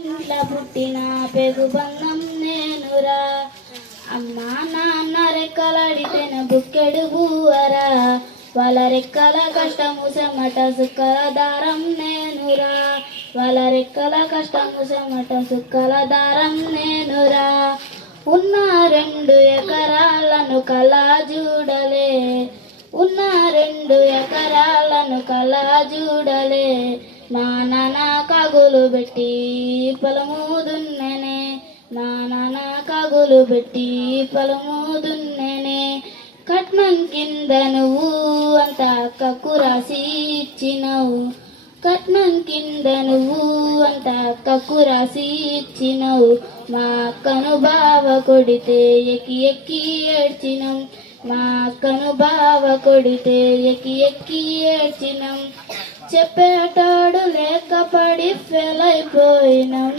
ఇంట్లో పుట్టిన పెగు బంధం నేనురా. అమ్మా నాన్న రెక్కలడితేన బుక్కెడు బువ్వరా. వాళ్ళ రెక్కల కష్టము చెమట సుక్కల దారం నేనురా. వాళ్ళ రెక్కల కష్టము చెమట సుక్కల దారం నేనురా. ఉన్న 2 ఎకరాలను కళ చూడలే. ఉన్న 2 ఎకరాలను కళ చూడలే. మా నాన్న కగులు పెట్టి పొలము దున్నెనే. మా నాన్న కగులు పెట్టి పొలము దున్నెనే. కట్నం కింద నువ్వు అంత అక్కకు రాసి ఇచ్చినవు. కట్నం కింద నువ్వు అంత అక్కకు రాసి ఇచ్చినవు. మా అక్కను బావ కొడితే ఎక్కి ఎక్కి ఏడ్చినం. మా అక్కను బావ కొడితే ఎక్కి ఎక్కి ఏడ్చినం. చెప్పేటోడు లేక పడి ఫెయిల్ అయిపోయినం.